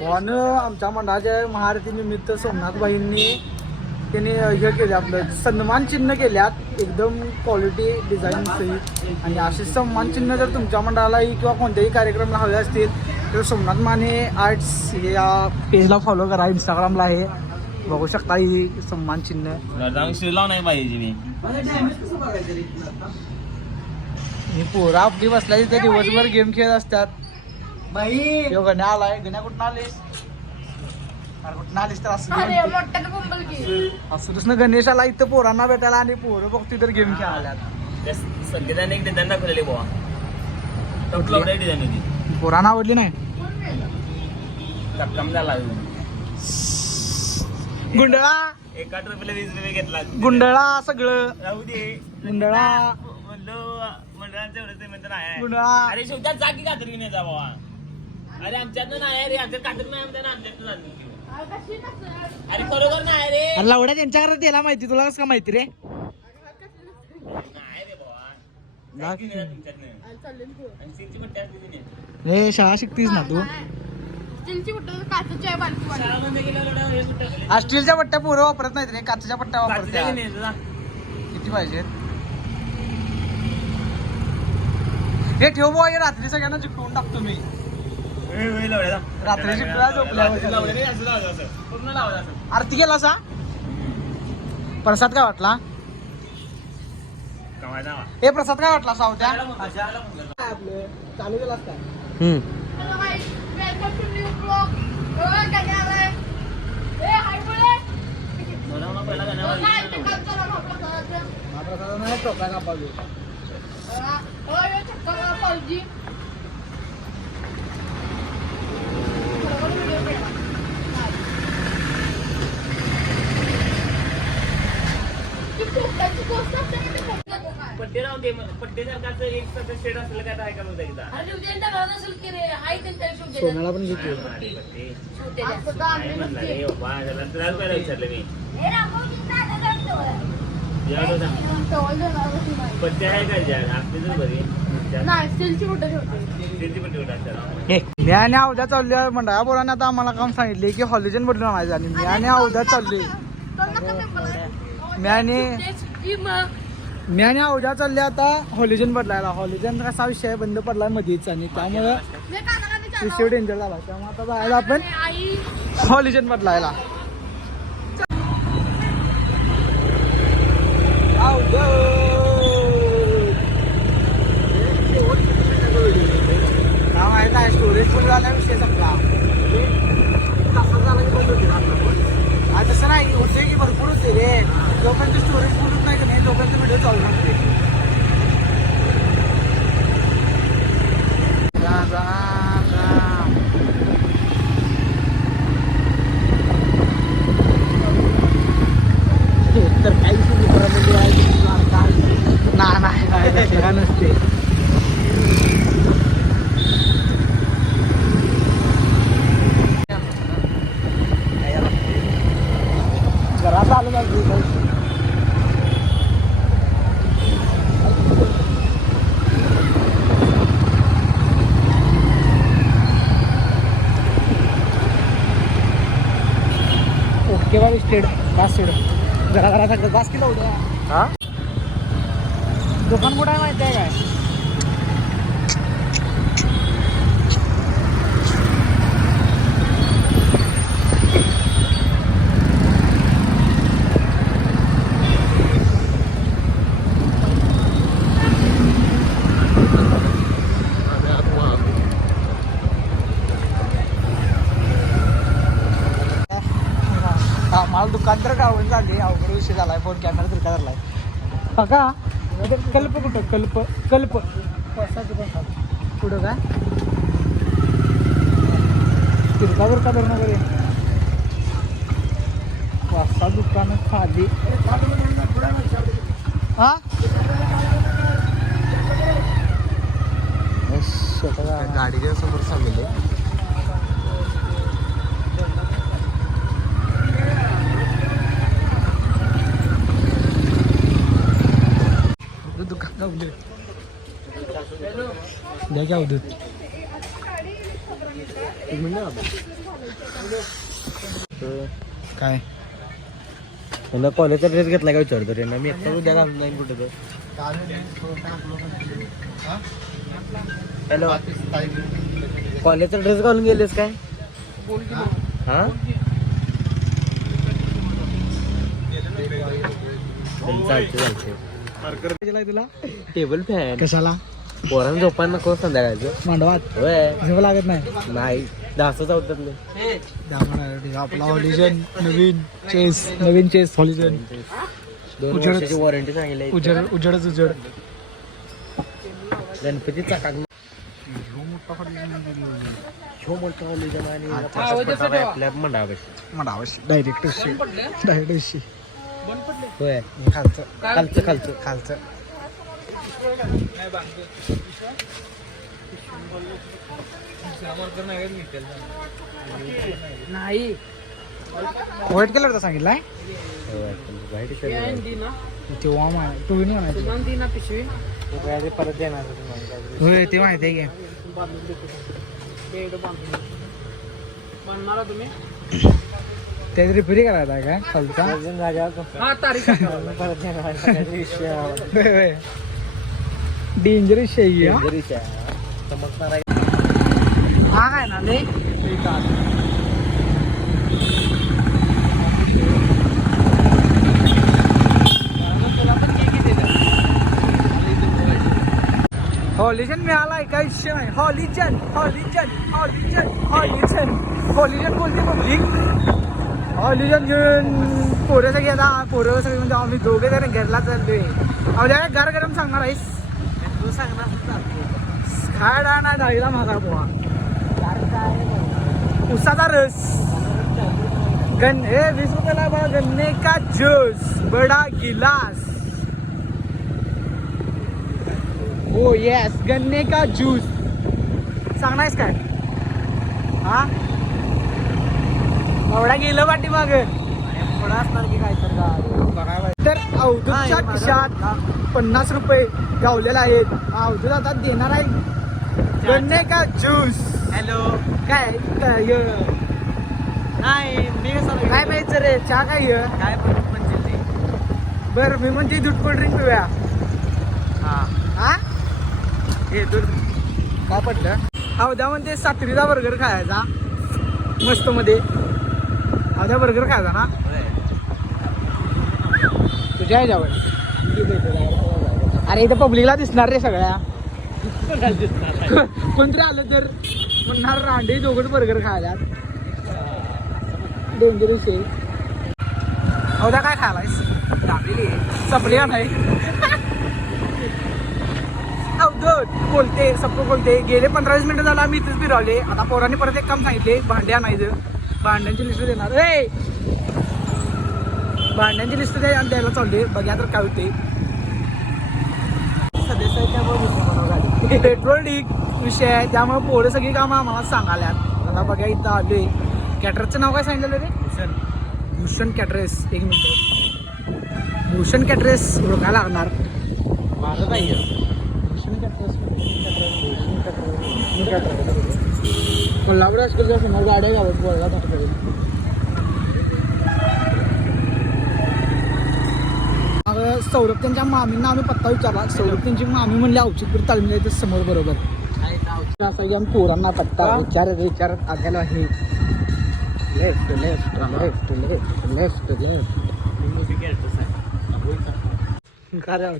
आणि आमच्या मंडळाच्या महाआरती निमित्त सोमनाथबाईंनी त्यांनी हे केले आपलं सन्मान चिन्ह केल्यात एकदम क्वालिटी डिझाईन सहित. आणि असे सन्मान चिन्ह जर तुमच्या मंडळालाही किंवा कोणत्याही कार्यक्रमाला हवे असतील तर सोमनाथ माने आर्ट्स हे या पेजला फॉलो करा. इंस्टाग्रामला आहे, बघू शकता ही सन्मान चिन्ह. नाही पाहिजे ही पोरा आपली बसल्या तिथे दिवसभर गेम खेळत असतात. बाई गण्या आलाय. गण्या कुठं आलीस? कुठं आलीस तर असं ना गणेश आला इथं पोरांना भेटायला आणि पोरं बघ तिथं गेम खेळायला. संगीताने एक डिझाईन दाखवलेली बुवा, डिझाईन होती. पोरांना आवडली नाही. कम झाला गुंडळा 1 रुपयाला 20 रुपये घेतला. गुंडळा सगळं राहू दे. गुंडळा मंडळांचं एवढं श्रीमंत नाही. गुंडळा. अरे शेवटात जागी कात्री नाही जा बाबा. अरे आमच्यात नाही रे, आमच्यात कात्री नाही. आमच्यात अरे खरोखर नाही रे. अरे लावड्या त्यांच्या घरात त्याला माहिती, तुला कसं का माहिती रे? नाही रे बाबा. हे शाळा शिकतीस ना तू? स्टीलच्या पट्ट्या पोरं वापरत नाहीत रे, काचेच्या पट्ट्या वापरतात. किती पाहिजेत? हे ठेव बुवा, हे रात्री सगळ्यांना चिकटवून टाकतो मी. रात्री चिकटला झोपल्यावर. आरती केला सा? प्रसाद काय वाटला? हे प्रसाद काय वाटला सावत्या? आपलं चालू केलास काय? पट्टे राहून दे. पट्टे सरकारचं एक शेड असलं काय आहे का बघा एकदा. सोन्याला पण घेतो. विचारलं मी. पट्टे आहे का आपली बरी. मी आणि अवध्या चाललोय मंडळा पोरांनी आता आम्हाला काम सांगितले की हॉलिजन बदलून आणायचं. आणि मी आणि अवध्या चाललोय. मी आणि अवध्या चालले आता हॉलिजन बदलायला. हॉलिजन कसा विषय बंद पडलाय मध्येच आणि त्यामुळे विषय डेंजर झाला. त्यामुळे आता जायला आपण हॉलिजन बदलायला. काय स्टोरेज फुल झाला विषय संपला. तसं झाला की बंद होते. तसं नाही होते की भरपूर होते रे. लोकांचं स्टोरेज फुल होत नाही का नाही, लोकांचा व्हिडिओ चालू नसते. तर काही नाही नसते. जरा चालू लागली. ओके बाबा स्टेड बास स्टेड जरा जरा सगळं बास केलं होतं. हा दुकान कुठं आहे माहिती आहे काय? मला दुकान तर गावून झाली. अवघड विषय झालाय. फोन कॅमेरा तर का झालाय का? कल्प कुठं? कल्प कल्प पुढं काय तिरकावर का धरणं वगैरे वाजता दुकान खाली. हा गाडीच्या समोर चाललेले. दुकान गावले द्या क्या होत. एक मिनिट काय त्यांना कॉलेजचा ड्रेस घेतला का विचारतो त्यांना मी एकटा उद्या घालून जाईन कुठे तर हॅलो कॉलेजचा ड्रेस घालून गेलेस काय हा चालते तुला टेबल फॅन कशाला पोरांना झोपायला नको संध्याकाळचं मांडवात होय झोप लागत नाही नाही जास्तच आवडतात त्यामुळे आपला हॉलिजन नवीन चेस हॉलिजन 2 उजेड- वर्षाची वॉरंटी सांगितली उजडच उजड गणपतीचा काढ आपल्या मंडळापाशी डायरेक्ट होय खालचं खालचं खालचं खालचं नाही व्हाईट कलरचा सांगितलाय तेव्हा तुम्ही नाही म्हणायचं मंदी ना पिशवी परत देणार होय ते माहिती आहे की बेड बांधून बनणार तुम्ही त्याची रिपेरी करायचा आहे काय खालचा हा तारीख परत देणार डेंजरस आहे समजणार आहे हा काय ना लय हॉलिजन मिळालाय काही विषय नाही हॉलिजन बोलते पब्लिक हॉलिजन घेऊन पोरं सगळी आता पोरं सगळी म्हणजे आम्ही दोघे जण घरला चाललोय आपल्याला गार गरम सांगणार आहेस तू सांगणार खाडा ना डाळीला मागा पोहा उसाचा रस हे 20 रुपयाला बघा गन्ने का ज्यूस बडा गिलास हो येस गन्ने का ज्यूस सांगणारस काय हा एवढा गेलं पाठी माग थोडा असणार की काय तर अवधूतच्या खिशात 50 रुपये गावलेला आहेत अवधूत आता देणार आहे गन्ने का ज्यूस हॅलो काय नाही मी कसं काय प्यायचं रे चहा काय काय म्हणजे बर मी म्हणते दूध कोल्ड ड्रिंक पिऊया हा हे दूध काय पडलं अवध्या म्हणते सात्रीचा बर्गर खायचा मस्त मध्ये अवध्या बर्गर खायचा ना तुझ्या ह्याच्यावर अरे इथं पब्लिकला दिसणार रे सगळ्या कोणतरी आलं तर म्हणणार रांडे दोघं बर्गर खायला डेंजरस आहे अवध्या काय खायलायस सपली का नाही अवधूत बोलते सप्पू बोलते गेले 15-20 मिनिटं झाला आम्ही इथेच फिरवले आता पोरांनी परत एक काम सांगितले भांडे आणायचं भांड्यांची लिस्ट देणार रे भांड्यांची लिस्ट द्यायला चालले बघा तर काय होते पेट्रोल ढीक विषय आहे त्यामुळे पोरं सगळी कामं आम्हाला सांगाल्यात आता बघा इथं आलोय कॅटरसचं नाव काय सांगितलं रे भूषण कॅटरेस एक मिनिट भूषण कॅटरेस ओळखायला लागणार माझं नाही कोल्हापूर हायस्कूलच्या समोर गाड्या गावात बोलला सौरभ त्यांच्या मामींना आम्ही पत्ता विचारला सौरभ त्यांची मामी म्हणली औचितपूर तालमीला इथं समोर बरोबर सगळ्या पोरांना पत्ता विचारत आलेलो आहे left left left left left left काय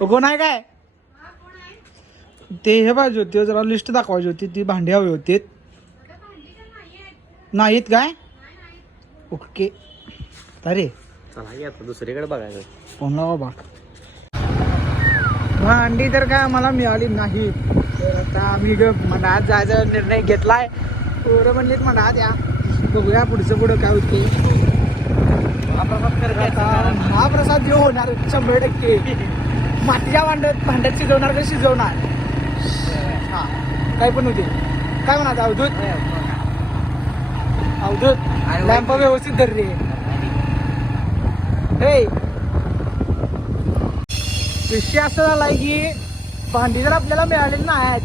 कोण आहे काय ते हे पाहिजे होते जरा लिस्ट दाखवायची होती ती भांडी हवी होती नाहीत काय ओके अरे चला की आता दुसरीकडे बघायचं कोणला बाबा भांडी तर काय आम्हाला मिळाली नाही तर आता आम्ही मनात जायचा निर्णय घेतलाय पोरं म्हणलीत मनात या बघूया पुढचं काय होते महाप्रसाद देऊ होणार 100% मातीच्या भांड्यात शिजवणार का शिजवणार हा काय पण होते काय म्हणा अवधूत लॅम्प व्यवस्थित धर रे हे विषय असं झालाय की भांडी जर आपल्याला मिळालेली नाही आहेत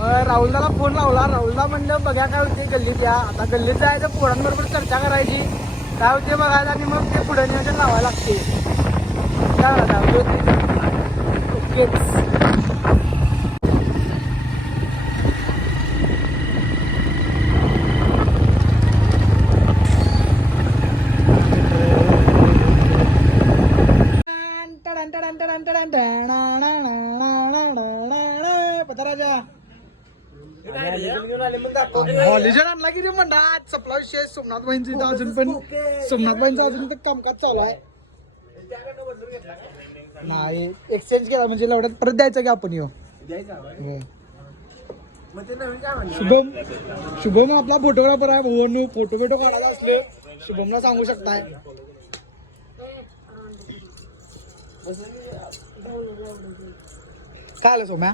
मग राहुलदाला फोन लावला. राहुलदा म्हणलं बघा काय होते गल्लीत या. आता गल्लीत जायचं पोरांबरोबर चर्चा करायची काय होते बघायला आणि मग ते पुढे नियोजन लावायला लागते. काय ओकेच. हॉलिजन आणला की रे म्हणा. सपला विषय सोमनाथ भाईंचं इथं अजून पण सोमनाथ भाईंचं अजून इथं कामकाज चालू आहे. नाही एक्सचेंज केला म्हणजे एवढ्यात परत द्यायचं की आपण यो. शुभम आपला फोटोग्राफर आहे भाऊ. फोटो बिटो काढायचा असले शुभमला सांगू शकताय. काय आलं सोम्या?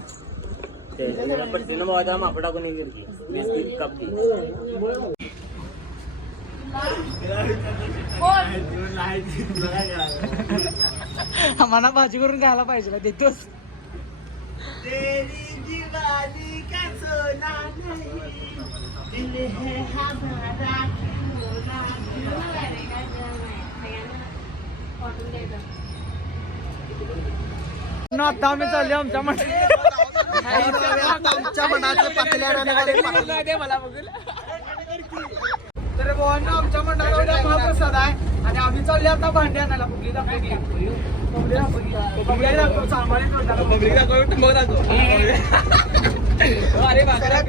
आम्हाला भाजी करून खायला पाहिजे ना देतोस. आता आम्ही चालले आमच्या मनाचे तर भावांना आमच्या मंडळाला उद्या महाप्रसाद आहे आणि आम्ही चालले आता भांडी आणायला. पब्लिक दाखवली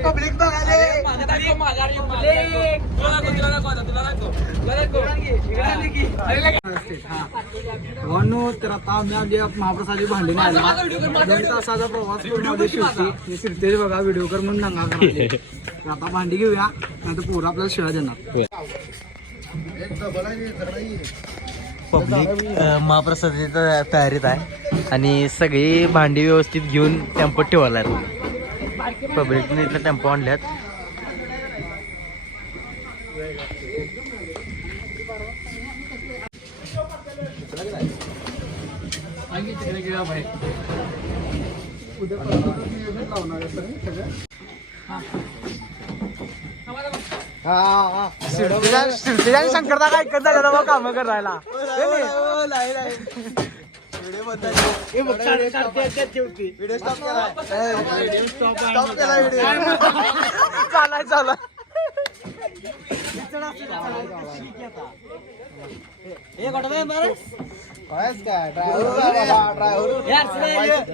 पब्लिक तर आता आम्ही आधी महाप्रसादी भांडी नाही आला. 2 तासाचा प्रवास करून आधी शिवते फिरते बघा व्हिडिओ कर म्हणून दंगा करायला. आता भांडी घेऊया नाही तर पोरं आपल्याला शिवाय देणार. पब्लिक महाप्रसादाच्या तयारीत आहे आणि सगळी भांडी व्यवस्थित घेऊन टेम्पोत ठेवायला आहेत. पब्लिकने इथं टेम्पो आणल्यात. शंकरदा काय ऐकत झालं ना काम करायला. चालाय चालाय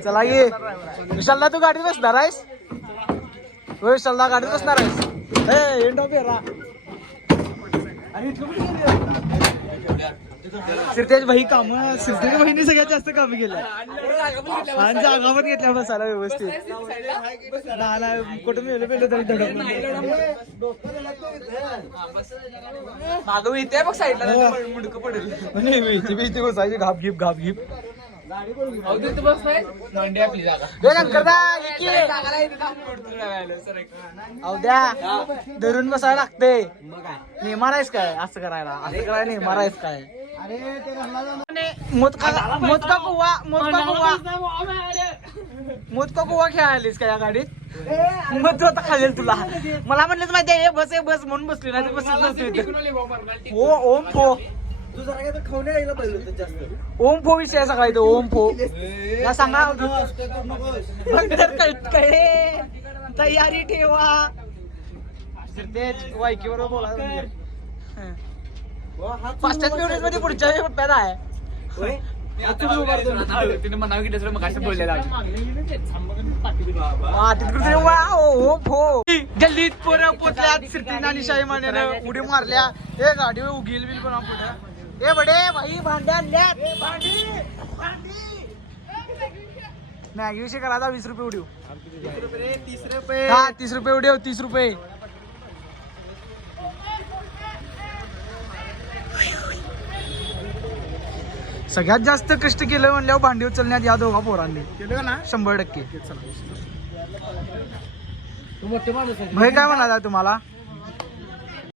चला ये विशालला तू गाडीत बसणार आहेस. विशालला गाडीत बसणार आहेस. सिरतेज भाई काम सिरतेज भाईने सगळ्यात जास्त कामं केलं आणि जागा पण घेतल्या बसायला व्यवस्थित. कुठून मेलं पेलं तरी धडक मागं बघ साईडला मुडकं पडेल. भीती भीती बसायची घाप घिप घाप घिप. धरून बसायला लागते. नेमार आहेस काय असं करायला असं करायला नेमार आहेस काय. मोदका कुवा खेळालीस का या गाडीत. मत आता खाली तुला मला म्हणलं माहिती आहे बस बस म्हणून बसली ना बस हो. ओम फो ओम फो विषय सगळा इथं. ओम फो या सांगा तयारी ठेवा. तेच वायकी बरोबर बोला. फास्ट मध्ये पुढच्या टप्प्यात आहे. तिने मनाव घेतलं मग असं बोललेला गल्लीत पोरं पोचल्यात. सिरतीन आणि शाही मान्यानं उडी मारल्या. हे गाडी उगील बिल पण पुढे. ए बडे भाई भांड्या आणल्यात. मॅगी विषय करायचा 20 रुपये उडीव. 30 रुपये उडीव 30 रुपये. सगळ्यात जास्त कष्ट केलं म्हणल्यावर भांडी उचलण्यात या दोघा पोरांनी केलं ना 100%. भाई काय म्हणाला तुम्हाला.